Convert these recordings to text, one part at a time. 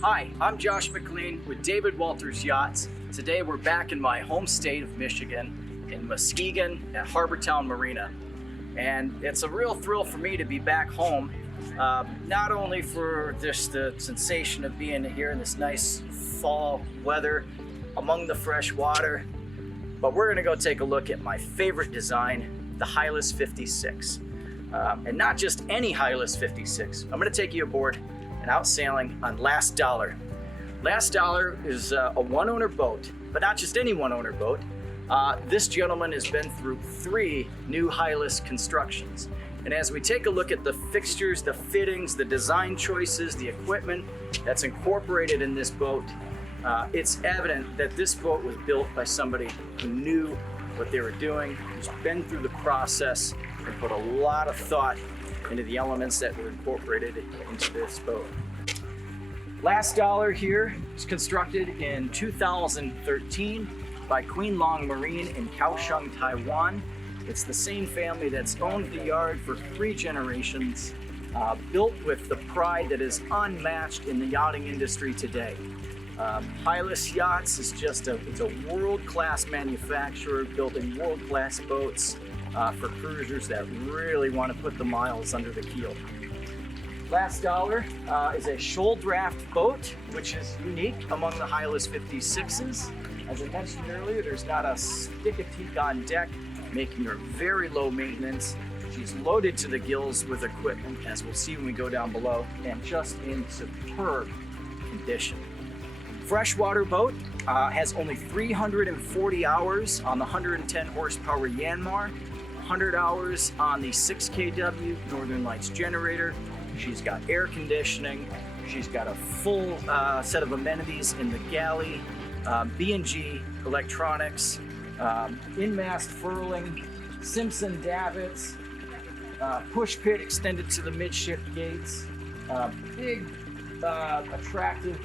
Hi, I'm Josh McLean with David Walters Yachts. Today we're back in my home state of Michigan, in Muskegon at Harbortown Marina. And it's a real thrill for me to be back home, not only for just the sensation of being here in this nice fall weather among the fresh water, but we're gonna go take a look at my favorite design, the Hylas 56. And not just any Hylas 56. I'm gonna take you aboard and out sailing on Last Dollar. Last Dollar is a one-owner boat, but not just any one-owner boat. This gentleman has been through 3 new Hylas constructions. And as we take a look at the fixtures, the fittings, the design choices, the equipment that's incorporated in this boat, it's evident that this boat was built by somebody who knew what they were doing, who's been through the process, and put a lot of thought into the elements that were incorporated into this boat. Last Dollar here was constructed in 2013 by Queen Long Marine in Kaohsiung, Taiwan. It's the same family that's owned the yard for 3 generations, built with the pride that is unmatched in the yachting industry today. Hylas Yachts is it's a world-class manufacturer building world-class boats for cruisers that really want to put the miles under the keel. Last Dollar is a shoal draft boat, which is unique among the Hylas 56s. As I mentioned earlier, there's not a stick of teak on deck, making her very low maintenance. She's loaded to the gills with equipment, as we'll see when we go down below, and just in superb condition. Freshwater boat has only 340 hours on the 110 horsepower Yanmar, 100 hours on the 6 kW Northern Lights generator. She's got air conditioning. She's got a full set of amenities in the Galley, B&G electronics, in-Mast Furling, Simpson davits, push pit extended to the midship gates, big attractive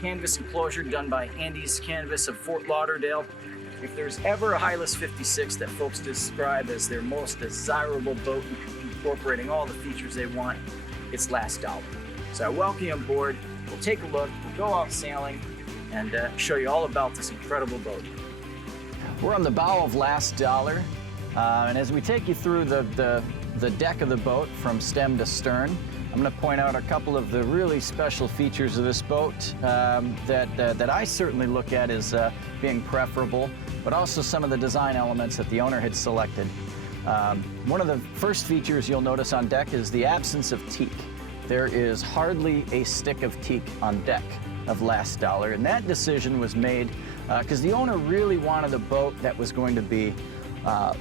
canvas enclosure done by Andy's Canvas of Fort Lauderdale. If there's ever a Hylas 56 that folks describe as their most desirable boat, incorporating all the features they want, it's Last Dollar. So I welcome you on board. We'll take a look, we'll go out sailing, and show you all about this incredible boat. We're on the bow of Last Dollar, and as we take you through the deck of the boat from stem to stern, I'm going to point out a couple of the really special features of this boat that I certainly look at as being preferable, but also some of the design elements that the owner had selected. One of the first features you'll notice on deck is the absence of teak. There is hardly a stick of teak on deck of Last Dollar, and that decision was made because the owner really wanted a boat that was going to be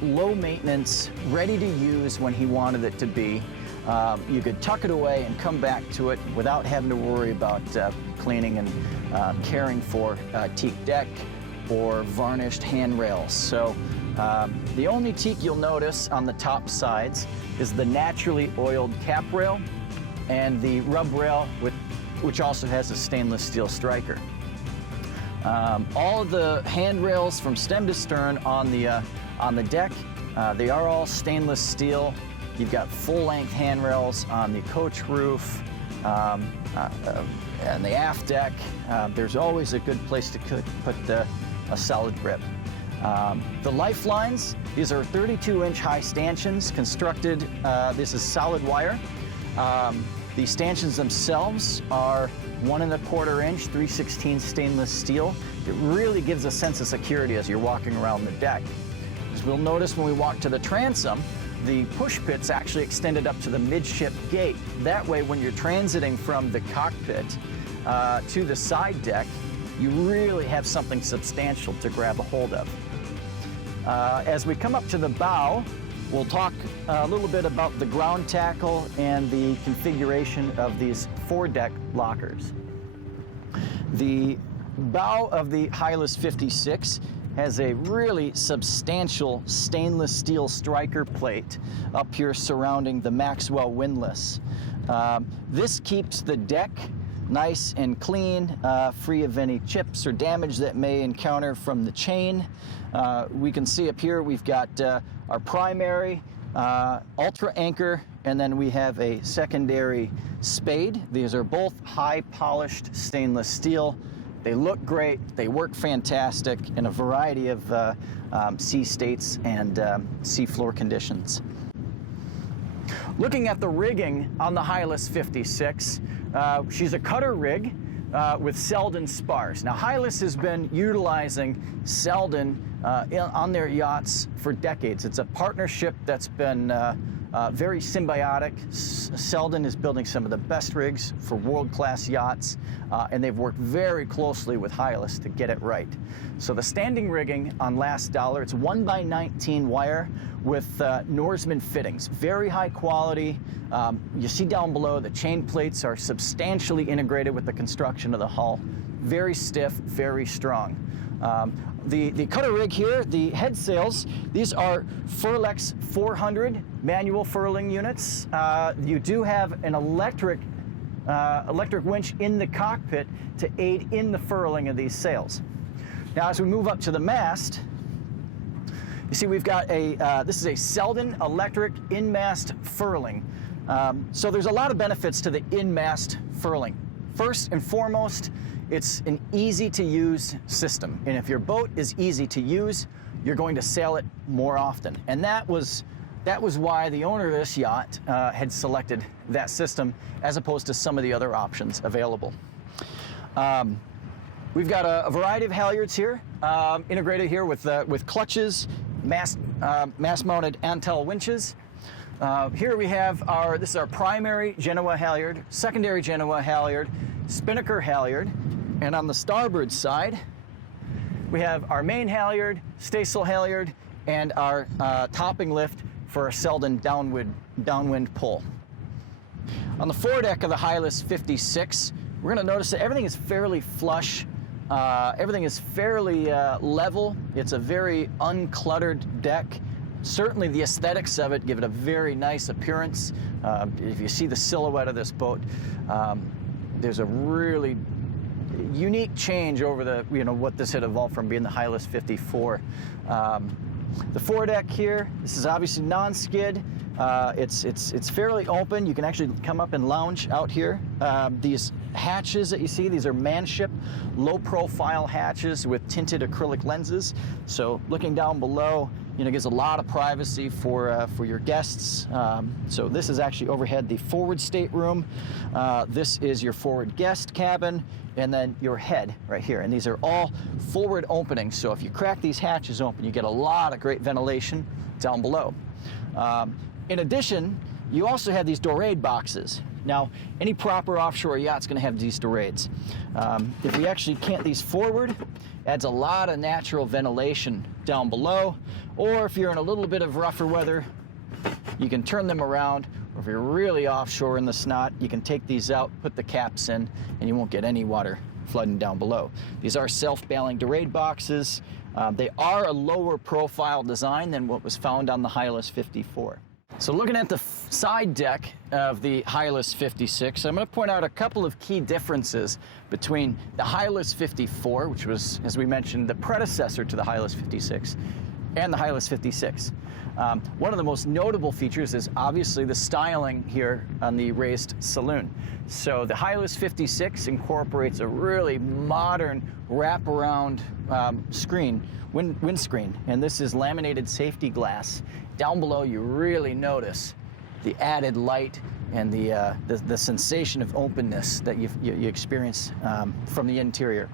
low maintenance, ready to use when he wanted it to be. You could tuck it away and come back to it without having to worry about cleaning and caring for teak deck or varnished handrails. So the only teak you'll notice on the top sides is the naturally oiled cap rail and the rub rail, which also has a stainless steel striker. All of the handrails from stem to stern on the deck, they are all stainless steel. You've got full-length handrails on the coach roof and the aft deck. There's always a good place to put a solid grip. The Lifelines, these are 32-inch high stanchions constructed. This is solid wire. The stanchions themselves are 1 1/4 inch, 3/16 stainless steel. It really gives a sense of security as you're walking around the deck. As we'll notice when we walk to the transom, the push pit's actually extended up to the midship gate. That way, when you're transiting from the cockpit to the side deck, you really have something substantial to grab a hold of. As we come up to the bow, we'll talk a little bit about the ground tackle and the configuration of these foredeck lockers. The bow of the Hylas 56 has a really substantial stainless steel striker plate up here surrounding the Maxwell windlass. This keeps the deck nice and clean, free of any chips or damage that may encounter from the chain. We can see up here we've got our primary ultra anchor, and then we have a secondary spade. These are both high polished stainless steel. They look great, they work fantastic in a variety of sea states and sea floor conditions. Looking at the rigging on the Hylas 56, she's a cutter rig with Selden spars. Now Hylas has been utilizing Selden on their yachts for decades. It's a partnership that's been very symbiotic. Selden is building some of the best rigs for world-class yachts, and they've worked very closely with Hylas to get it right. So the standing rigging on Last Dollar, it's 1x19 wire with Norseman fittings, very high quality. You see down below the chain plates are substantially integrated with the construction of the hull. Very stiff, very strong. The cutter rig here, the head sails, these are Furlex 400 manual furling units. You do have an electric winch in the cockpit to aid in the furling of these sails. Now as we move up to the mast, you see we've got this is a Selden Electric in-Mast furling. So there's a lot of benefits to the in-mast furling. First and foremost, it's an easy-to-use system, and if your boat is easy to use, you're going to sail it more often. And that was why the owner of this yacht had selected that system as opposed to some of the other options available. We've got a variety of halyards here, integrated here with clutches, mast-mounted Antel winches. Here we have this is our primary Genoa halyard, secondary Genoa halyard, spinnaker halyard, and on the starboard side, we have our main halyard, staysail halyard, and our topping lift for a Selden downwind pull. On the foredeck of the Hylas 56, we're going to notice that everything is fairly flush. Everything is fairly level. It's a very uncluttered deck. Certainly the aesthetics of it give it a very nice appearance. If you see the silhouette of this boat, there's a really unique change over what this had evolved from being the Hylas 54. The foredeck here, this is obviously non-skid. It's fairly open. You can actually come up and lounge out here. These hatches that you see, these are manship, low-profile hatches with tinted acrylic lenses. So looking down below, gives a lot of privacy for your guests. So this is actually overhead the forward stateroom. This is your forward guest cabin, and then your head right here. And these are all forward openings. So if you crack these hatches open, you get a lot of great ventilation down below. In addition, you also have these dorade boxes. Now, any proper offshore yacht's going to have these dorades. If we actually cant these forward, adds a lot of natural ventilation down below, or if you're in a little bit of rougher weather, you can turn them around, or if you're really offshore in the snot, you can take these out, put the caps in, and you won't get any water flooding down below. These are self-bailing dorade boxes. They are a lower profile design than what was found on the Hylas 54. So looking at the side deck of the Hylas 56, I'm going to point out a couple of key differences between the Hylas 54, which was, as we mentioned, the predecessor to the Hylas 56, and the Hylas 56. One of the most notable features is obviously the styling here on the raised saloon. So the Hylas 56 incorporates a really modern wraparound windscreen, and this is laminated safety glass. Down below, you really notice the added light and the sensation of openness that you experience from the interior.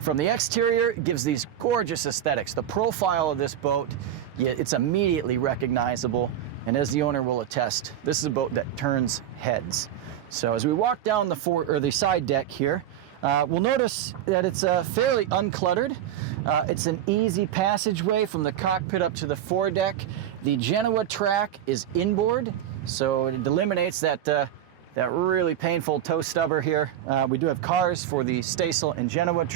From the exterior, it gives these gorgeous aesthetics. The profile of this boat, it's immediately recognizable, and as the owner will attest, this is a boat that turns heads. So as we walk down the side deck here, we'll notice that it's fairly uncluttered. It's an easy passageway from the cockpit up to the foredeck. The Genoa track is inboard, so it eliminates that really painful toe stubber here. We do have cars for the staysail and Genoa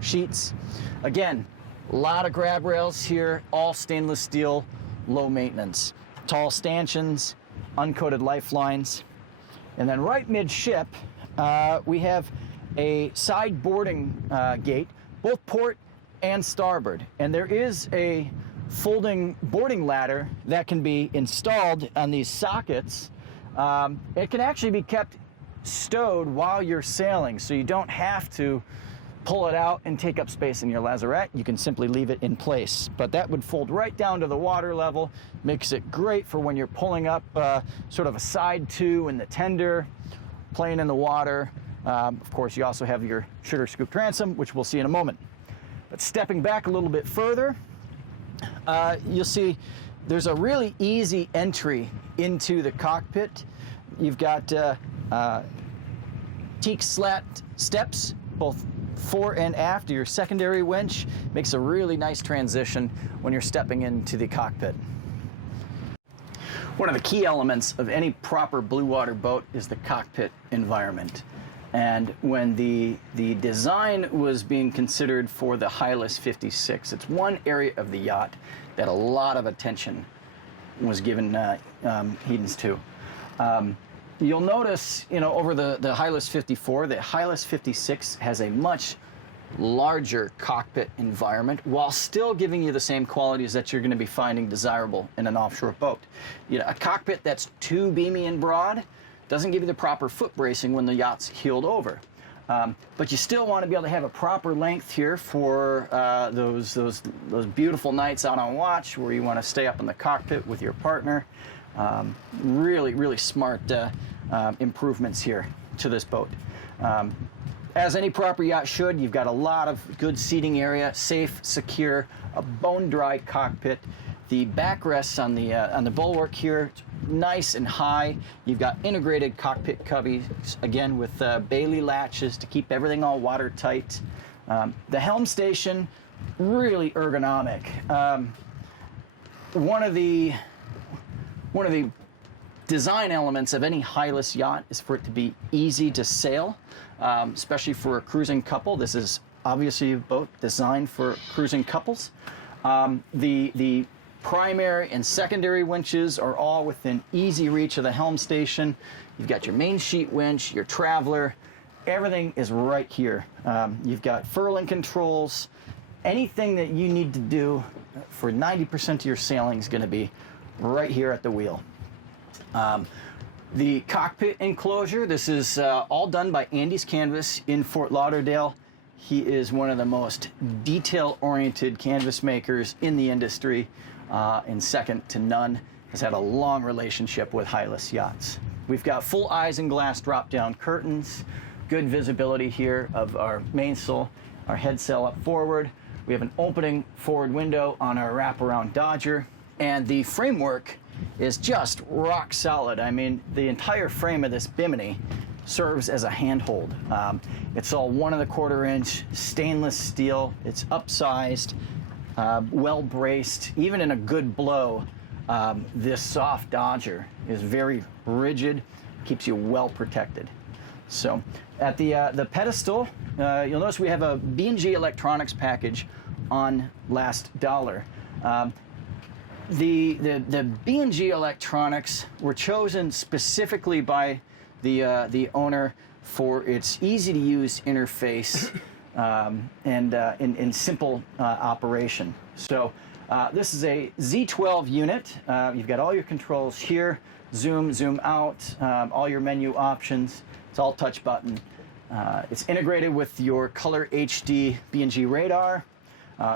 sheets. Again, a lot of grab rails here, all stainless steel, low maintenance. Tall stanchions, uncoated lifelines. And then right midship, we have a side boarding gate, both port and starboard. And there is a folding boarding ladder that can be installed on these sockets. It can actually be kept stowed while you're sailing, so you don't have to pull it out and take up space in your lazarette. You can simply leave it in place, but that would fold right down to the water level. Makes it great for when you're pulling up sort of a side two in the tender, playing in the water. Of course, you also have your sugar scoop transom, which we'll see in a moment. But stepping back a little bit further, you'll see there's a really easy entry into the cockpit. You've got teak slat steps, both fore and aft. Your secondary winch makes a really nice transition when you're stepping into the cockpit. One of the key elements of any proper blue water boat is the cockpit environment. And when the design was being considered for the Hylas 56, it's one area of the yacht that a lot of attention was given heedance to. You'll notice, over the Hylas 54, the Hylas 56 has a much larger cockpit environment while still giving you the same qualities that you're going to be finding desirable in an offshore boat. A cockpit that's too beamy and broad doesn't give you the proper foot bracing when the yacht's heeled over. But you still want to be able to have a proper length here for those beautiful nights out on watch where you want to stay up in the cockpit with your partner. Really, really smart improvements here to this boat. As any proper yacht should, you've got a lot of good seating area, safe, secure, a bone-dry cockpit. The backrests on the bulwark here, nice and high. You've got integrated cockpit cubbies, again with Bailey latches to keep everything all watertight. The Helm Station, really ergonomic. One of the design elements of any Hylas yacht is for it to be easy to sail, especially for a cruising couple. This is obviously a boat designed for cruising couples. The primary and secondary winches are all within easy reach of the Helm Station. You've got your main sheet winch, your traveler, everything is right here. You've got furling controls. Anything that you need to do for 90% of your sailing is going to be right here at the wheel. The cockpit enclosure, this is all done by Andy's Canvas in Fort Lauderdale. He is one of the most detail-oriented canvas makers in the industry, and second to none. Has had a long relationship with Hylas yachts. We've got full isinglass drop-down curtains, good visibility here of our mainsail, our head sail up forward. We have an opening forward window on our wraparound Dodger, and the framework is just rock solid. I mean, the entire frame of this bimini serves as a handhold. It's all 1 1/4 inch stainless steel. It's upsized, well braced. Even in a good blow, this soft Dodger is very rigid, keeps you well protected. So at the pedestal, you'll notice we have a B&G electronics package on last dollar. The B&G electronics were chosen specifically by the owner for its easy-to-use interface and in simple operation. So this is a Z12 unit. You've got all your controls here, zoom, zoom out, all your menu options. It's all touch button. It's integrated with your Color HD B&G radar.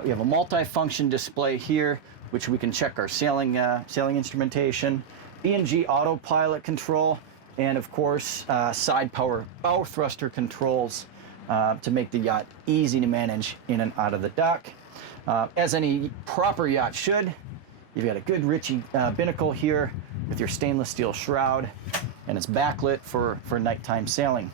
We have a multi-function display here, which we can check our sailing instrumentation, B&G autopilot control, and of course side power bow thruster controls to make the yacht easy to manage in and out of the dock. As any proper yacht should, you've got a good Ritchie binnacle here with your stainless steel shroud, and it's backlit for nighttime sailing.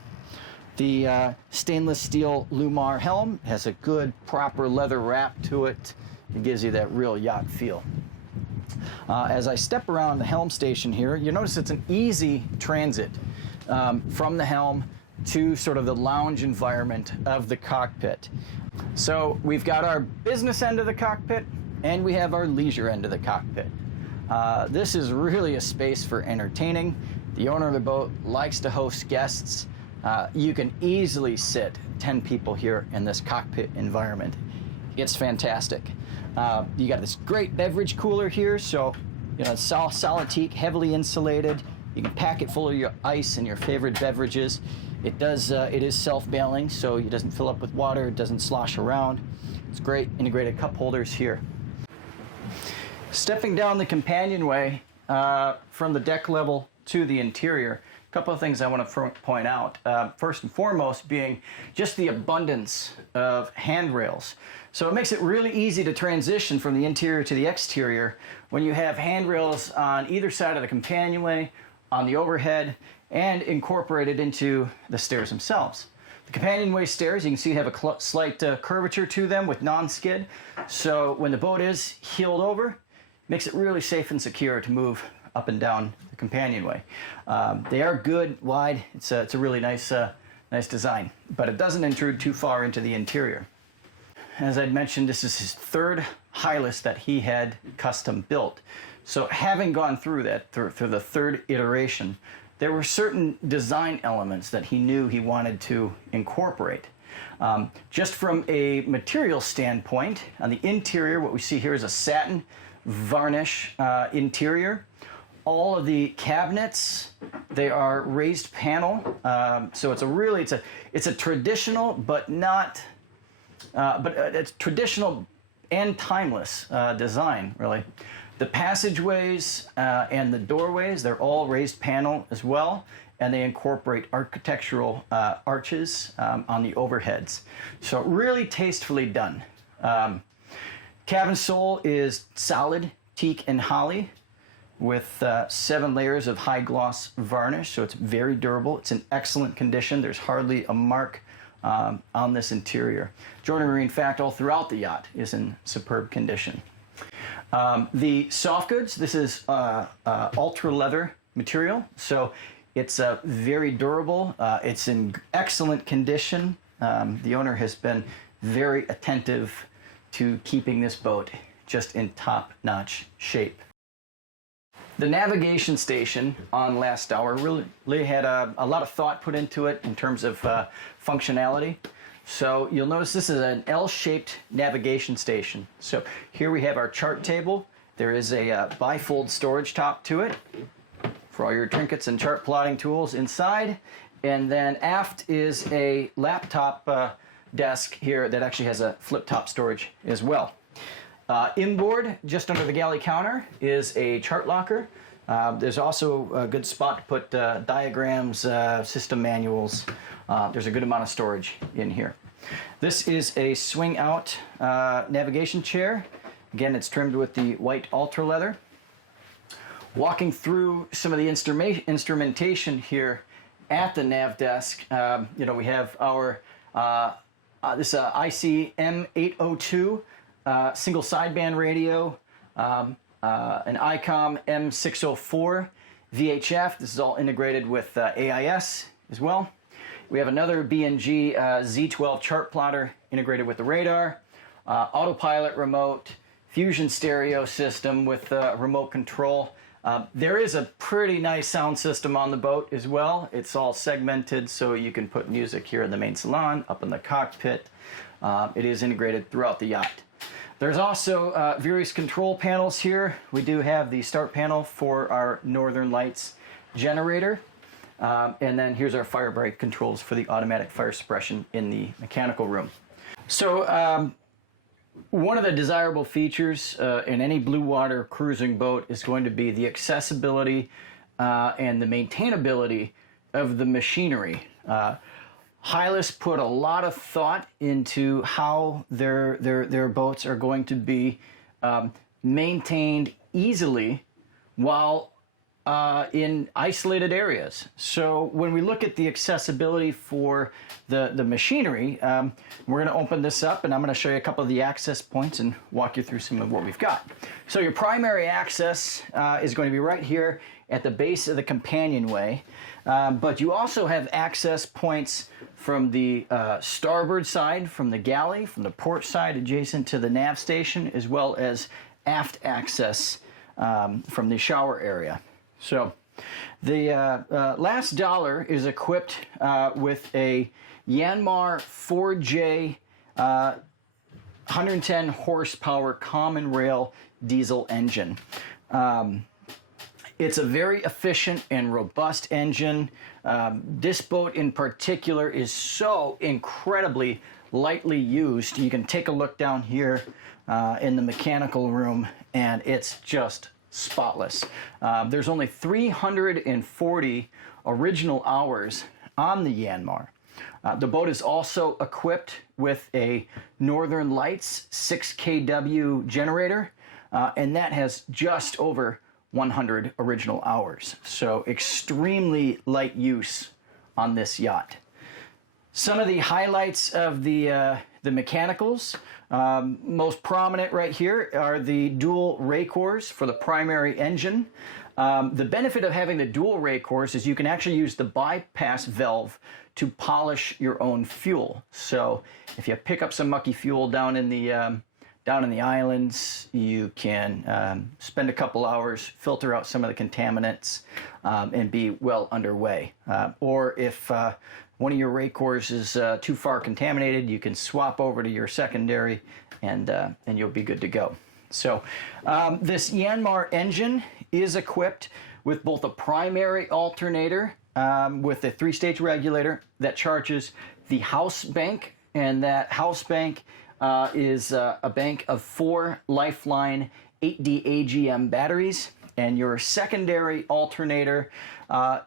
The stainless steel Lumar helm has a good proper leather wrap to it. It gives you that real yacht feel. As I step around the Helm Station here, you notice it's an easy transit from the helm to sort of the lounge environment of the cockpit. So we've got our business end of the cockpit and we have our leisure end of the cockpit. This is really a space for entertaining. The owner of the boat likes to host guests. You can easily sit 10 people here in this cockpit environment. it's fantastic. You got this great beverage cooler here, so you know, solid teak, heavily insulated. You can pack it full of your ice and your favorite beverages. It is self-bailing, so it doesn't fill up with water, it doesn't slosh around. It's great. Integrated cup holders here. Stepping down the companionway from the deck level to the interior, a couple of things I want to point out. First and foremost being just the abundance of handrails. So it makes it really easy to transition from the interior to the exterior when you have handrails on either side of the companionway, on the overhead, and incorporated into the stairs themselves. The companionway stairs, you can see, have a slight curvature to them with non-skid. So when the boat is heeled over, it makes it really safe and secure to move up and down the companionway. They are good, wide. It's a really nice design, but it doesn't intrude too far into the interior. As I'd mentioned, this is his third Hylas that he had custom built. So having gone through that, through the third iteration, there were certain design elements that he knew he wanted to incorporate. Just from a material standpoint, on the interior, what we see here is a satin varnish interior. All of the cabinets, they are raised panel. So it's a traditional, but not, it's traditional and timeless design, really. The passageways and the doorways, they're all raised panel as well, and they incorporate architectural arches on the overheads. So really tastefully done. Cabin sole is solid teak and holly with 7 layers of high gloss varnish, so it's very durable. It's in excellent condition. There's hardly a mark on this interior. Joinery, in fact, all throughout the yacht is in superb condition. The soft goods, this is ultra leather material, so it's very durable. It's in excellent condition. The owner has been very attentive to keeping this boat just in top-notch shape. The navigation station on last hour really had a lot of thought put into it in terms of functionality. So you'll notice this is an L-shaped navigation station. So here we have our chart table. There is a bifold storage top to it for all your trinkets and chart plotting tools inside. And then aft is a laptop desk here that actually has a flip-top storage as well. Inboard, just under the galley counter, is a chart locker. There's also a good spot to put diagrams, system manuals. There's a good amount of storage in here. This is a swing-out navigation chair. Again, it's trimmed with the white ultra leather. Walking through some of the instrumentation here at the nav desk, you know, we have our this IC M802 single sideband radio, an ICOM M604 VHF. This is all integrated with AIS as well. We have another B&G Z12 chart plotter integrated with the radar, autopilot remote, fusion stereo system with remote control. There is a pretty nice sound system on the boat as well. It's all segmented, so you can put music here in the main salon, up in the cockpit. It is integrated throughout the yacht. There's also various control panels here. We do have the start panel for our Northern Lights generator. And then here's our fire brake controls for the automatic fire suppression in the mechanical room. So one of the desirable features in any blue water cruising boat is going to be the accessibility and the maintainability of the machinery. Hylas put a lot of thought into how their boats are going to be maintained easily while in isolated areas. So when we look at the accessibility for the machinery, we're going to open this up and I'm going to show you a couple of the access points and walk you through some of what we've got. So your primary access is going to be right here at the base of the companionway, but you also have access points from the starboard side, from the galley, from the port side adjacent to the nav station, as well as aft access from the shower area. So the last dollar is equipped with a Yanmar 4J 110 horsepower common rail diesel engine. It's a very efficient and robust engine. This boat in particular is so incredibly lightly used. You can take a look down here in the mechanical room, and it's just spotless. There's only 340 original hours on the Yanmar. The boat is also equipped with a Northern Lights 6 kW generator, and that has just over 100 original hours. So extremely light use on this yacht. Some of the highlights of the mechanicals, most prominent right here are the dual ray cores for the primary engine. The benefit of having the dual ray cores is you can actually use the bypass valve to polish your own fuel. So if you pick up some mucky fuel down in the islands, you can spend a couple hours, filter out some of the contaminants, and be well underway. Or if one of your ray cores is too far contaminated, you can swap over to your secondary, and you'll be good to go. So this Yanmar engine is equipped with both a primary alternator with a 3-stage regulator that charges the house bank, and that house bank is a bank of 4 Lifeline 8D AGM batteries, and your secondary alternator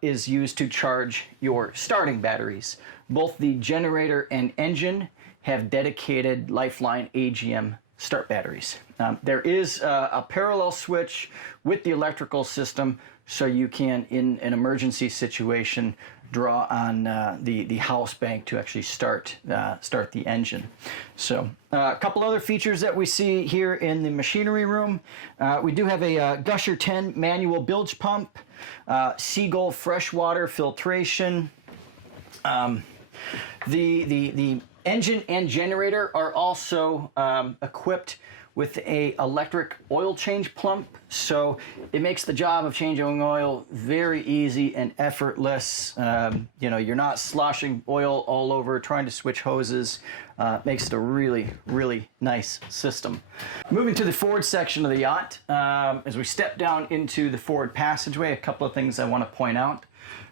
is used to charge your starting batteries. Both the generator and engine have dedicated Lifeline AGM start batteries. There is a parallel switch with the electrical system, so you can, in an emergency situation, draw on the house bank to actually start the engine. So a couple other features that we see here in the machinery room. We do have a Gusher 10 manual bilge pump, Seagull freshwater filtration. The engine and generator are also equipped with a electric oil change pump, so it makes the job of changing oil very easy and effortless. You know, you're not sloshing oil all over trying to switch hoses. Makes it a really, really nice system. Moving to the forward section of the yacht, as we step down into the forward passageway, a couple of things I want to point out.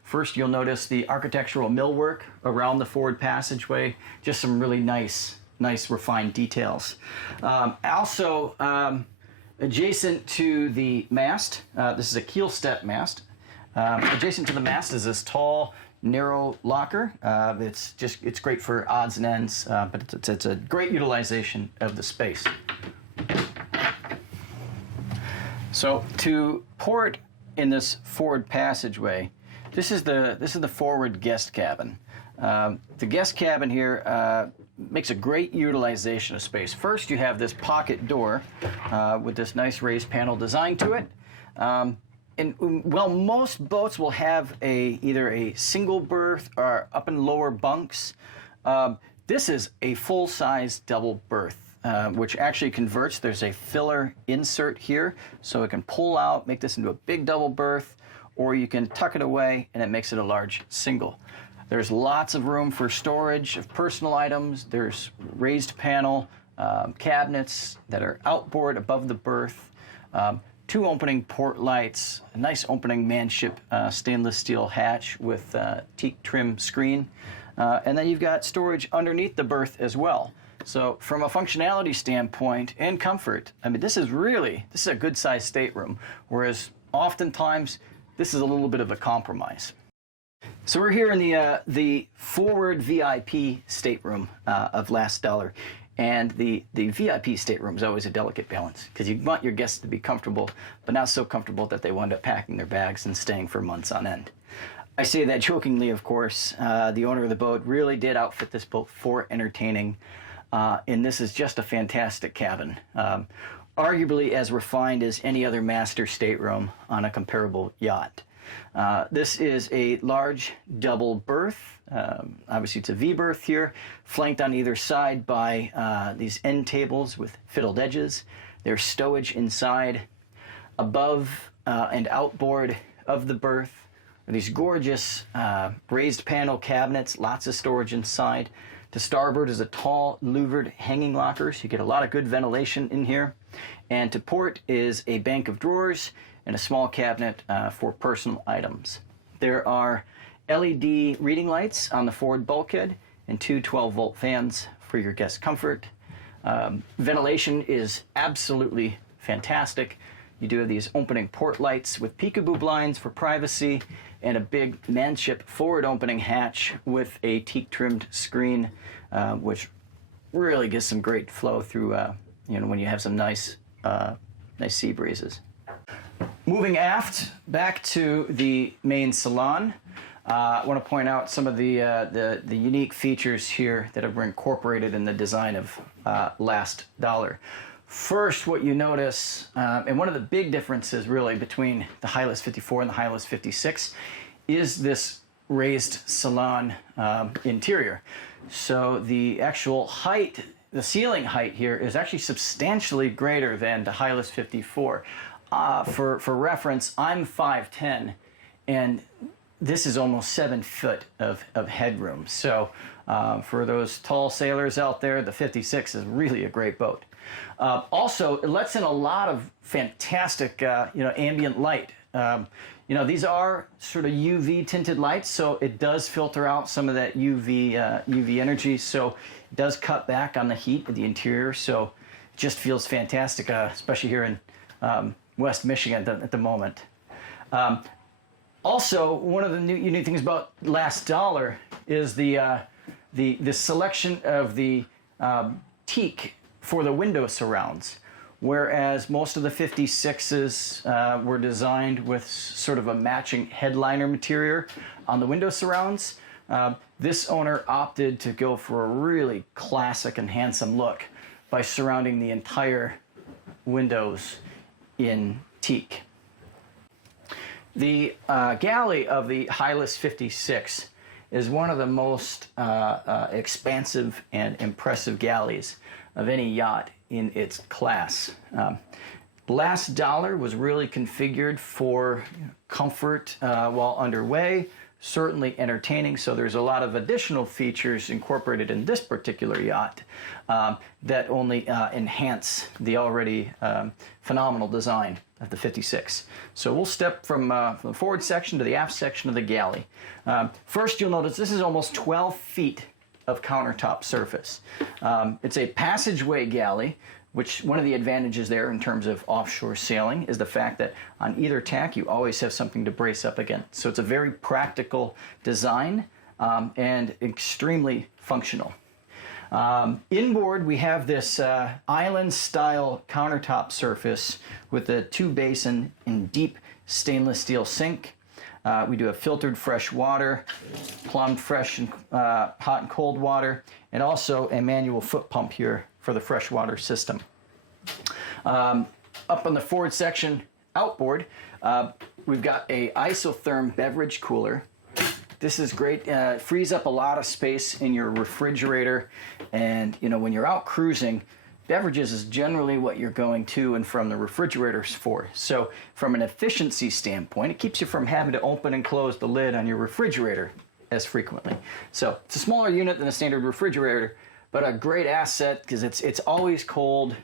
First, you'll notice the architectural millwork around the forward passageway, just some really nice refined details. Also, adjacent to the mast, this is a keel step mast. Adjacent to the mast is this tall, narrow locker. It's great for odds and ends, but it's a great utilization of the space. So to port in this forward passageway, this is the forward guest cabin. The guest cabin here makes a great utilization of space. First, you have this pocket door with this nice raised panel design to it. And well, most boats will have either a single berth or up and lower bunks. This is a full-size double berth, which actually converts. There's a filler insert here, so it can pull out, make this into a big double berth, or you can tuck it away and it makes it a large single. There's lots of room for storage of personal items. There's raised panel cabinets that are outboard above the berth, 2 opening port lights, a nice opening manship stainless steel hatch with teak trim screen, and then you've got storage underneath the berth as well. So from a functionality standpoint and comfort, I mean, this is a good sized stateroom, whereas oftentimes this is a little bit of a compromise. So we're here in the forward VIP stateroom of Last Dollar, and the VIP stateroom is always a delicate balance because you want your guests to be comfortable, but not so comfortable that they wind up packing their bags and staying for months on end. I say that jokingly, of course. The owner of the boat really did outfit this boat for entertaining, and this is just a fantastic cabin. Arguably as refined as any other master stateroom on a comparable yacht. This is a large double berth. Obviously it's a V berth here, flanked on either side by these end tables with fiddled edges. There's stowage inside. Above and outboard of the berth are these gorgeous raised panel cabinets, lots of storage inside. To starboard is a tall louvered hanging locker, so you get a lot of good ventilation in here. And to port is a bank of drawers and a small cabinet for personal items. There are LED reading lights on the forward bulkhead and two 12-volt fans for your guest comfort. Ventilation is absolutely fantastic. You do have these opening port lights with peekaboo blinds for privacy and a big manship forward opening hatch with a teak trimmed screen, which really gives some great flow through when you have some nice sea breezes. Moving aft back to the main salon, I want to point out some of the unique features here that are incorporated in the design of Last Dollar. First, what you notice, and one of the big differences really between the Hylas 54 and the Hylas 56, is this raised salon interior. So the actual height, the ceiling height here is actually substantially greater than the Hylas 54. For reference, I'm 5'10", and this is almost 7 foot of headroom. So for those tall sailors out there, the 56 is really a great boat. Also, it lets in a lot of fantastic, ambient light. These are sort of UV tinted lights, so it does filter out some of that UV energy. So it does cut back on the heat of the interior. So it just feels fantastic, especially here in West Michigan at the moment. Also, one of the unique things about Last Dollar is the selection of the teak for the window surrounds, whereas most of the 56s were designed with sort of a matching headliner material on the window surrounds. This owner opted to go for a really classic and handsome look by surrounding the entire windows in teak. The galley of the Hylas 56 is one of the most expansive and impressive galleys of any yacht in its class. Last Dollar was really configured for comfort while underway, certainly entertaining, so there's a lot of additional features incorporated in this particular yacht that only enhance the already phenomenal design of the 56. So we'll step from the forward section to the aft section of the galley. First, you'll notice this is almost 12 feet of countertop surface. It's a passageway galley, which one of the advantages there in terms of offshore sailing is the fact that on either tack you always have something to brace up against. So it's a very practical design and extremely functional. Inboard we have this island style countertop surface with a 2-basin and deep stainless steel sink. We do have filtered fresh water, plumbed fresh and hot and cold water, and also a manual foot pump here for the freshwater system. Up on the forward section outboard, we've got a Isotherm beverage cooler. This is great. It frees up a lot of space in your refrigerator, and when you're out cruising, beverages is generally what you're going to and from the refrigerators for. So from an efficiency standpoint, it keeps you from having to open and close the lid on your refrigerator as frequently. So it's a smaller unit than a standard refrigerator, but a great asset because it's always cold,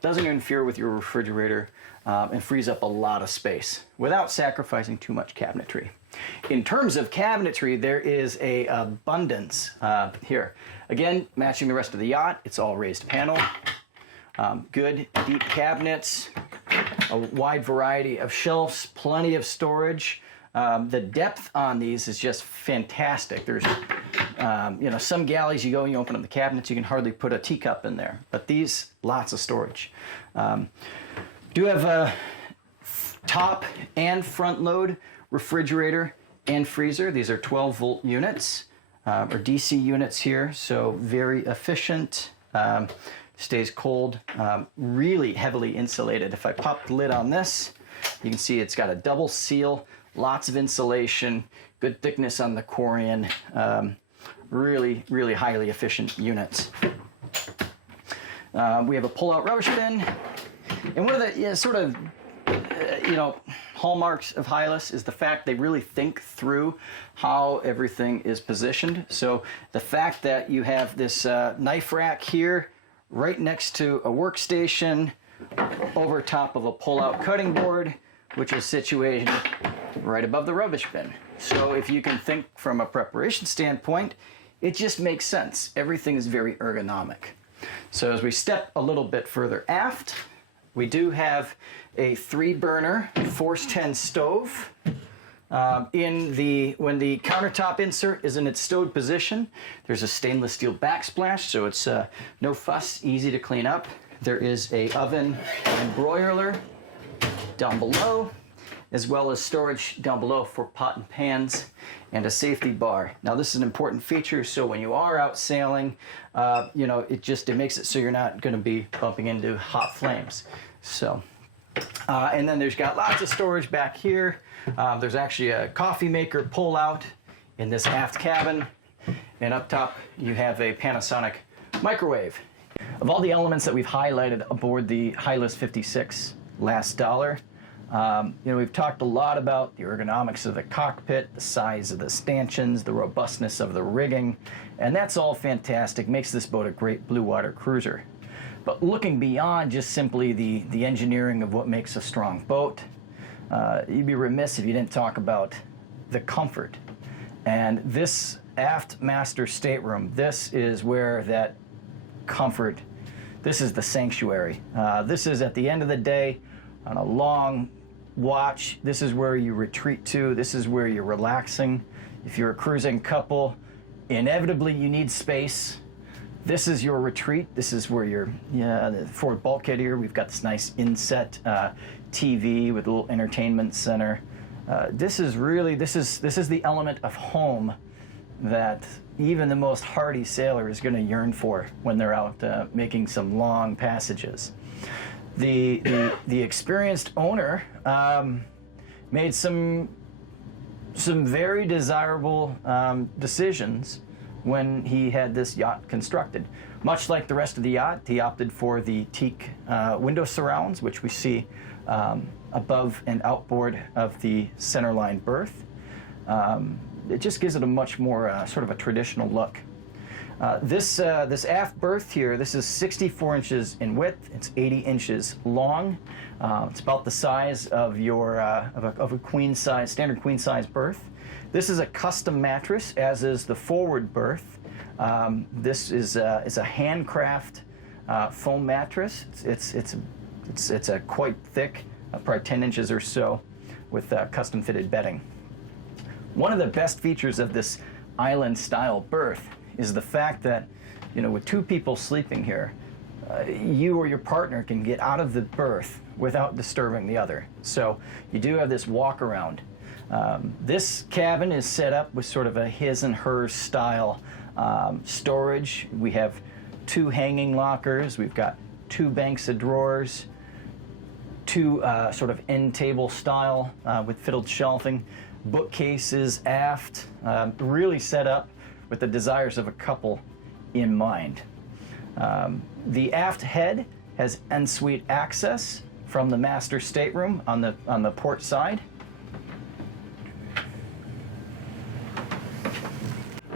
doesn't interfere with your refrigerator, and frees up a lot of space without sacrificing too much cabinetry. In terms of cabinetry, there is an abundance here. Again, matching the rest of the yacht, it's all raised panel. Good deep cabinets, a wide variety of shelves, plenty of storage. The depth on these is just fantastic. There's, some galleys you go and you open up the cabinets, you can hardly put a teacup in there. But these, lots of storage. Do have a top and front load refrigerator and freezer. These are 12-volt units or DC units here, so very efficient. Stays cold, really heavily insulated. If I pop the lid on this, you can see it's got a double seal, lots of insulation, good thickness on the corian, really, really highly efficient units. We have a pull-out rubbish bin, and one of the hallmarks of Hylas is the fact they really think through how everything is positioned. So the fact that you have this knife rack here right next to a workstation over top of a pull-out cutting board, which is situated right above the rubbish bin. So if you can think from a preparation standpoint, it just makes sense. Everything is very ergonomic. So as we step a little bit further aft, we do have a 3-burner Force 10 stove. When the countertop insert is in its stowed position, there's a stainless steel backsplash, so it's no fuss, easy to clean up. There is a oven and broiler down below, as well as storage down below for pot and pans, and a safety bar. Now this is an important feature, so when you are out sailing, it makes it so you're not going to be bumping into hot flames. So, and then there's got lots of storage back here. There's actually a coffee maker pull-out in this aft cabin, and up top you have a Panasonic microwave. Of all the elements that we've highlighted aboard the Hylas 56 last dollar, we've talked a lot about the ergonomics of the cockpit, the size of the stanchions, the robustness of the rigging, and that's all fantastic. Makes this boat a great blue water cruiser. But looking beyond just simply the engineering of what makes a strong boat, you'd be remiss if you didn't talk about the comfort. And this aft master stateroom, this is where that comfort, this is the sanctuary. This is, at the end of the day, on a long watch, this is where you retreat to, this is where you're relaxing. If you're a cruising couple, inevitably you need space. This is your retreat. This is where you're, the forward bulkhead here, we've got this nice inset TV with a little entertainment center. This is the element of home that even the most hardy sailor is going to yearn for when they're out making some long passages. The experienced owner made some very desirable decisions when he had this yacht constructed. Much like the rest of the yacht, he opted for the teak window surrounds, which we see above and outboard of the centerline berth. It just gives it a much more sort of a traditional look. This aft berth here, this is 64 inches in width. It's 80 inches long. It's about the size of your of a queen size, standard queen size berth. This is a custom mattress, as is the forward berth. This is a handcraft foam mattress. It's a quite thick, probably 10 inches or so, with custom fitted bedding. One of the best features of this island style berth is the fact that, with 2 people sleeping here, you or your partner can get out of the berth without disturbing the other. So you do have this walk around. This cabin is set up with sort of a his and hers style storage. We have 2 hanging lockers. We've got 2 banks of drawers, 2 sort of end table style with fiddled shelving, bookcases aft, really set up with the desires of a couple in mind. The aft head has en-suite access from the master stateroom on the port side.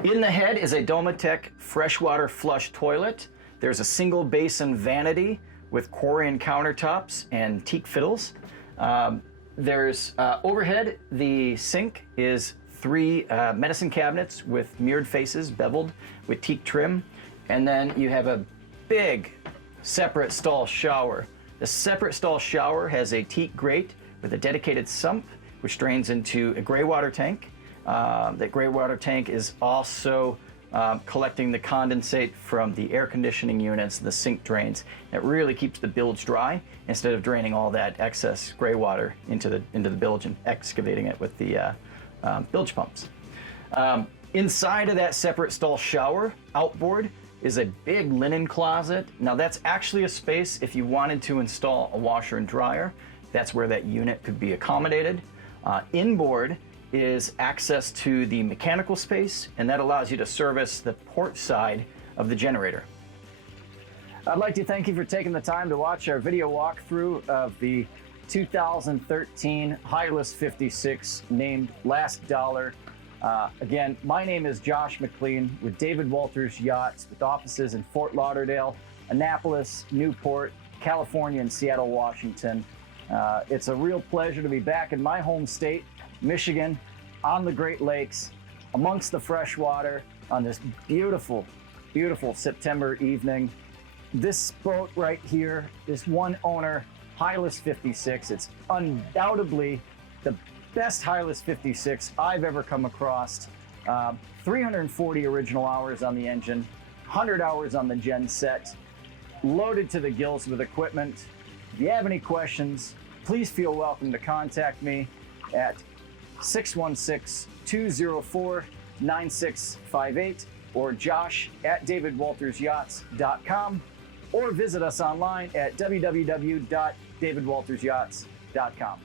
In the head is a Domatec freshwater flush toilet. There's a single basin vanity with Corian countertops and teak fiddles. There's overhead, the sink is 3 medicine cabinets with mirrored faces, beveled with teak trim. And then you have a big separate stall shower. The separate stall shower has a teak grate with a dedicated sump, which drains into a gray water tank. That gray water tank is also collecting the condensate from the air conditioning units, the sink drains. It really keeps the bilge dry instead of draining all that excess gray water into the bilge and excavating it with the bilge pumps. Inside of that separate stall shower, outboard, is a big linen closet. Now that's actually a space if you wanted to install a washer and dryer. That's where that unit could be accommodated. Inboard is access to the mechanical space, and that allows you to service the port side of the generator. I'd like to thank you for taking the time to watch our video walkthrough of the 2013 Hylas 56 named Last Dollar. Again, my name is Josh McLean with David Walters Yachts with offices in Fort Lauderdale, Annapolis, Newport, California, and Seattle, Washington. It's a real pleasure to be back in my home state, Michigan, on the Great Lakes, amongst the freshwater on this beautiful, beautiful September evening. This boat right here, this one owner, Hylas 56, it's undoubtedly the best Hylas 56 I've ever come across. 340 original hours on the engine, 100 hours on the gen set, loaded to the gills with equipment. If you have any questions, please feel welcome to contact me at 616-204-9658 or josh@davidwaltersyachts.com, or visit us online at www.davidwaltersyachts.com.